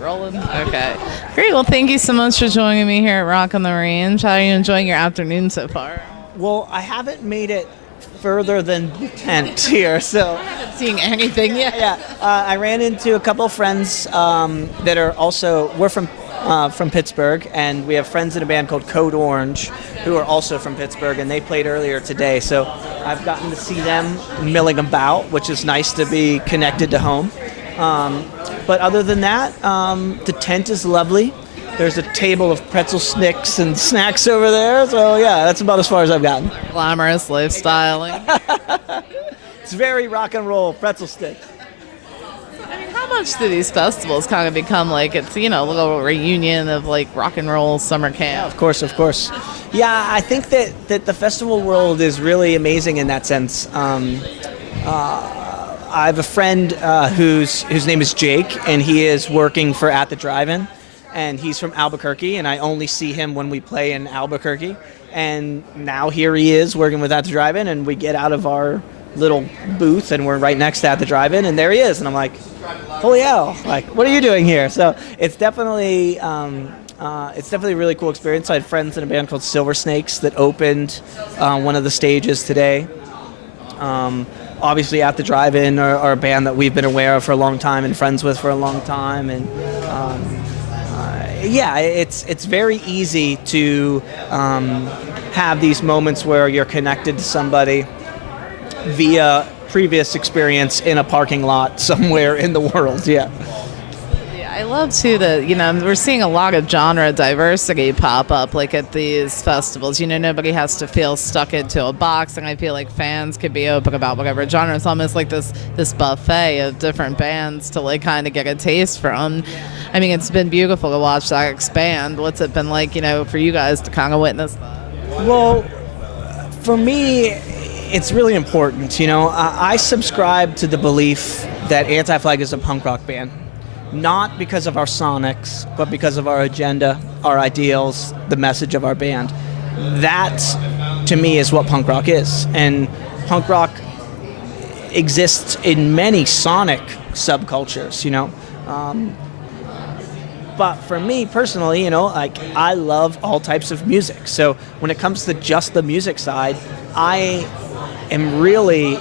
Rolling? Okay. Great. Well, thank you so much for joining me here at Rock on the Range. How are you enjoying your afternoon so far? Well, I haven't made it further than the tent here, so I haven't seen anything yet. yeah. I ran into a couple of friends that are also we're from Pittsburgh, and we have friends in a band called Code Orange who are also from Pittsburgh, and they played earlier today. So I've gotten to see them milling about, which is nice to be connected to home. But other than that, the tent is lovely. There's a table of pretzel sticks and snacks over there. So yeah, that's about as far as I've gotten. Glamorous lifestyling. It's very rock and roll pretzel sticks. I mean, how much do these festivals kind of become like it's, a little reunion of like rock and roll summer camp? Of course. Yeah, I think that the festival world is really amazing in that sense. I have a friend whose name is Jake, and he is working for At the DriveIn, and he's from Albuquerque, and I only see him when we play in Albuquerque. And now here he is working with At the DriveIn, and we get out of our little booth, and we're right next to At the DriveIn, and there he is, and I'm like, holy hell! Like, what are you doing here? So it's definitely a really cool experience. I had friends in a band called Silver Snakes that opened one of the stages today. Obviously, At the DriveIn are a band that we've been aware of for a long time and friends with for a long time, and it's very easy to have these moments where you're connected to somebody via previous experience in a parking lot somewhere in the world. Yeah. I love too that we're seeing a lot of genre diversity pop up like at these festivals. Nobody has to feel stuck into a box, and I feel like fans could be open about whatever genre. It's almost like this buffet of different bands to like kind of get a taste from. I mean, it's been beautiful to watch that expand. What's it been like, for you guys to kind of witness that? Well, for me, it's really important. I subscribe to the belief that Anti-Flag is a punk rock band. Not because of our sonics, but because of our agenda, our ideals, the message of our band. That, to me, is what punk rock is. And punk rock exists in many sonic subcultures, But for me personally, I love all types of music. So when it comes to just the music side, I am really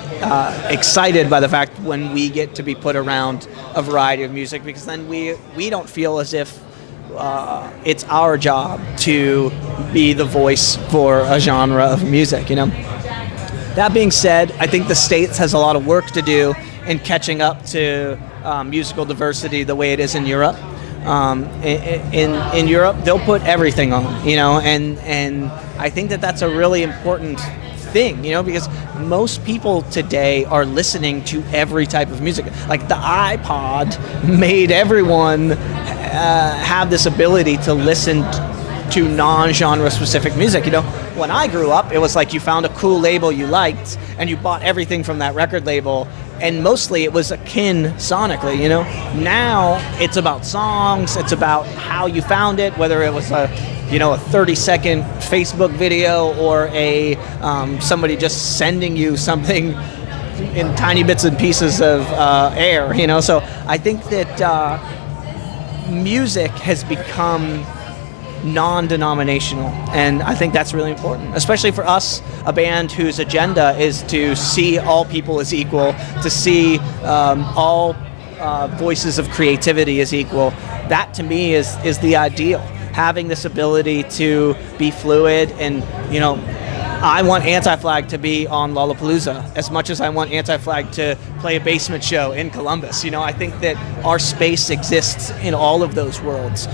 excited by the fact when we get to be put around a variety of music, because then we don't feel as if it's our job to be the voice for a genre of music, That being said, I think the States has a lot of work to do in catching up to musical diversity the way it is in Europe. In Europe, they'll put everything on, and I think that's a really important thing, because most people today are listening to every type of music. Like the iPod made everyone have this ability to listen to non-genre specific music. When I grew up, it was like you found a cool label you liked and you bought everything from that record label, and mostly it was akin sonically. Now it's about songs, it's about how you found it, whether it was a 30-second Facebook video or somebody just sending you something in tiny bits and pieces of air, So I think that music has become non-denominational, and I think that's really important, especially for us, a band whose agenda is to see all people as equal, to see all voices of creativity as equal. That to me is the ideal. Having this ability to be fluid, and I want Anti-Flag to be on Lollapalooza as much as I want Anti-Flag to play a basement show in Columbus. I think that our space exists in all of those worlds.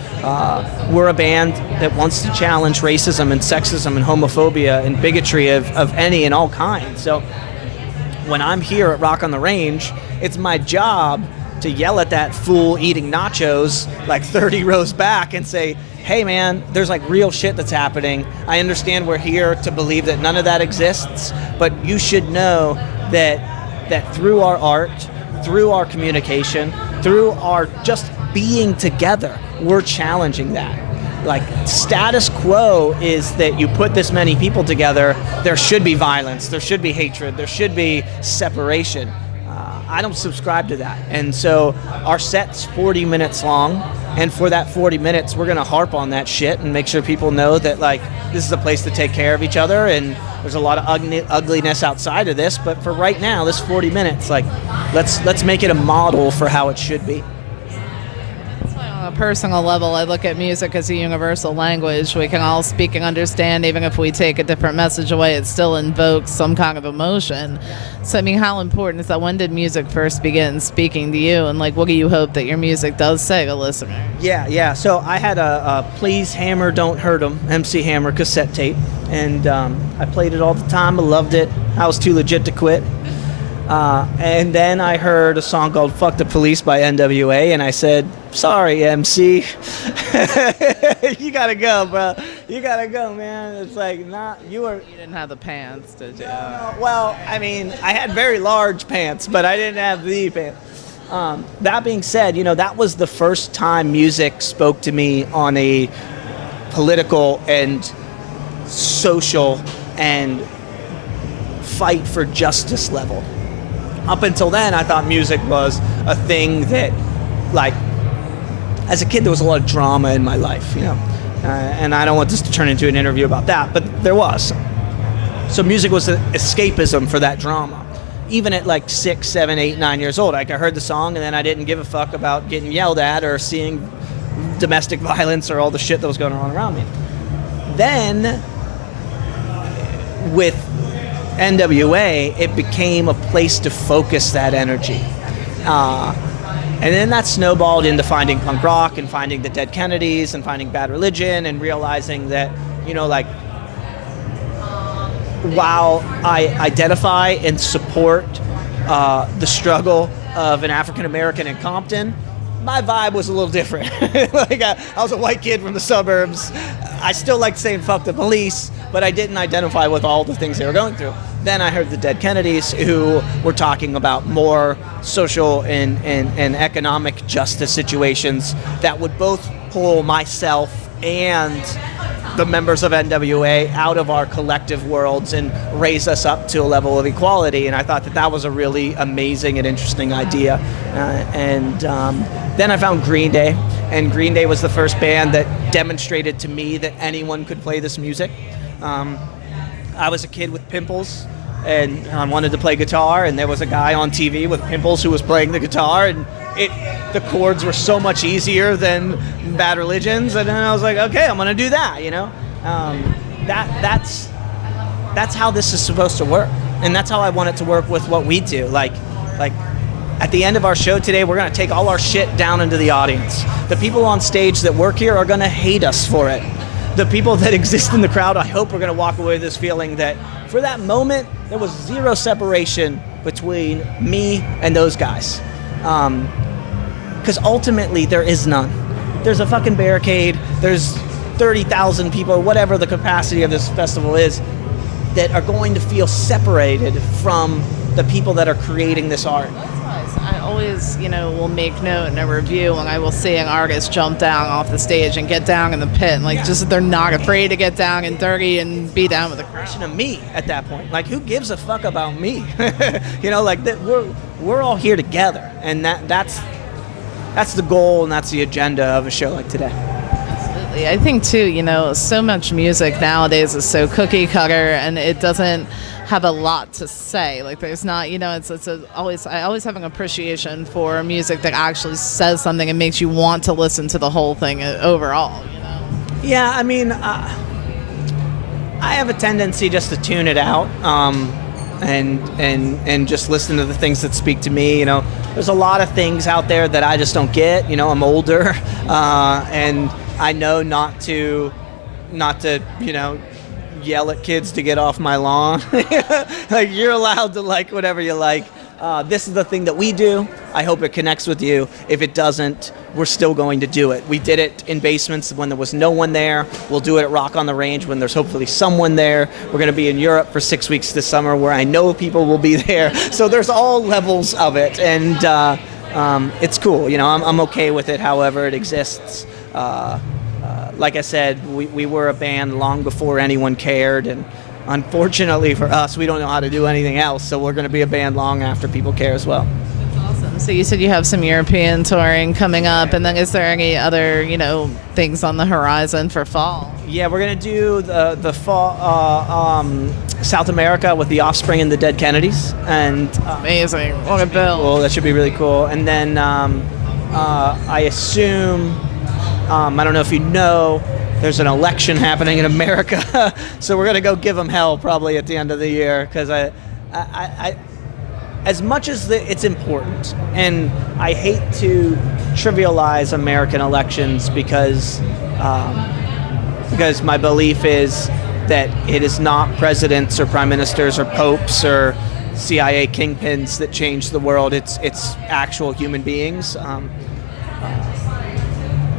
We're a band that wants to challenge racism and sexism and homophobia and bigotry of any and all kinds. So when I'm here at Rock on the Range, it's my job to yell at that fool eating nachos like 30 rows back and say, hey man, there's like real shit that's happening. I understand we're here to believe that none of that exists, but you should know that through our art, through our communication, through our just being together, we're challenging that. Like, status quo is that you put this many people together, there should be violence, there should be hatred, there should be separation. I don't subscribe to that. And so our set's 40 minutes long, and for that 40 minutes, we're going to harp on that shit and make sure people know that, like, this is a place to take care of each other, and there's a lot of ugliness outside of this, but for right now, this 40 minutes, like, let's make it a model for how it should be. On a personal level, I look at music as a universal language. We can all speak and understand, even if we take a different message away, it still invokes some kind of emotion. So, I mean, how important is that? When did music first begin speaking to you? And, like, what do you hope that your music does say to listeners? Yeah. So I had a Please Hammer, Don't Hurt 'Em, MC Hammer cassette tape. And I played it all the time. I loved it. I was too legit to quit. And then I heard a song called Fuck the Police by NWA, and I said, sorry, MC. You gotta go, bro. You gotta go, man. It's like, you didn't have the pants, did you? Well, I mean, I had very large pants, but I didn't have the pants. That being said, that was the first time music spoke to me on a political and social and fight for justice level. Up until then, I thought music was a thing that, like, as a kid, there was a lot of drama in my life, and I don't want this to turn into an interview about that, but there was. So music was an escapism for that drama. Even at like 6, 7, 8, 9 years old, like, I heard the song and then I didn't give a fuck about getting yelled at or seeing domestic violence or all the shit that was going on around me. Then, with NWA, it became a place to focus that energy. And then that snowballed into finding punk rock and finding the Dead Kennedys and finding Bad Religion and realizing that, like, while I identify and support the struggle of an African American in Compton, my vibe was a little different. Like, I was a white kid from the suburbs. I still liked saying fuck the police, but I didn't identify with all the things they were going through. Then I heard the Dead Kennedys, who were talking about more social and economic justice situations that would both pull myself and the members of NWA out of our collective worlds and raise us up to a level of equality. And I thought that was a really amazing and interesting idea. Then I found Green Day, and Green Day was the first band that demonstrated to me that anyone could play this music. I was a kid with pimples, and I wanted to play guitar, and there was a guy on TV with pimples who was playing the guitar, and the chords were so much easier than Bad Religion's, and then I was like, okay, I'm gonna do that, That's how this is supposed to work, and that's how I want it to work with what we do. Like at the end of our show today, we're gonna take all our shit down into the audience. The people on stage that work here are gonna hate us for it. The people that exist in the crowd, I hope we're gonna walk away with this feeling that for that moment, there was zero separation between me and those guys. Because ultimately, there is none. There's a fucking barricade, there's 30,000 people, whatever the capacity of this festival is, that are going to feel separated from the people that are creating this art. I always, will make note in a review when I will see an artist jump down off the stage and get down in the pit, and just that they're not afraid to get down and dirty and be down with the crowd. Of me at that point, like, who gives a fuck about me? Like, that we're all here together, and that's the goal and that's the agenda of a show like today. Absolutely. I think too, so much music nowadays is so cookie cutter, and it doesn't have a lot to say. Like, there's not, I always have an appreciation for music that actually says something and makes you want to listen to the whole thing overall. Yeah, I mean, I have a tendency just to tune it out, and just listen to the things that speak to me. There's a lot of things out there that I just don't get. I'm older, and I know not to yell at kids to get off my lawn. Like, you're allowed to like whatever you like. This is the thing that we do. I hope it connects with you. If it doesn't, we're still going to do it. We did it in basements when there was no one there. We'll do it at Rock on the Range when there's hopefully someone there. We're going to be in Europe for 6 weeks this summer where I know people will be there. So there's all levels of it, and it's cool. I'm okay with it however it exists. Like I said, we were a band long before anyone cared, and unfortunately for us, we don't know how to do anything else, so we're going to be a band long after people care as well. So you said you have some European touring coming up, and then is there any other, things on the horizon for fall? Yeah, we're gonna do the fall South America with the Offspring and the Dead Kennedys, and Amazing. What a bill. cool. That should be really cool. And then I assume I don't know if you know, there's an election happening in America, so we're gonna go give them hell probably at the end of the year because I as much as it's important, and I hate to trivialize American elections because my belief is that it is not presidents or prime ministers or popes or CIA kingpins that change the world. It's actual human beings.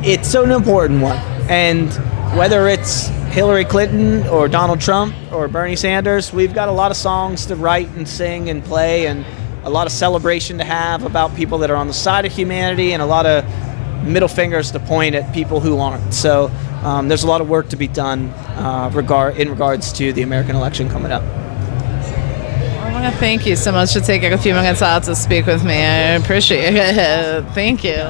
It's an important one, and whether it's Hillary Clinton or Donald Trump or Bernie Sanders, we've got a lot of songs to write and sing and play, and a lot of celebration to have about people that are on the side of humanity, and a lot of middle fingers to point at people who aren't. So there's a lot of work to be done in regards to the American election coming up. I want to thank you so much for taking a few minutes out to speak with me. I appreciate it. Thank you.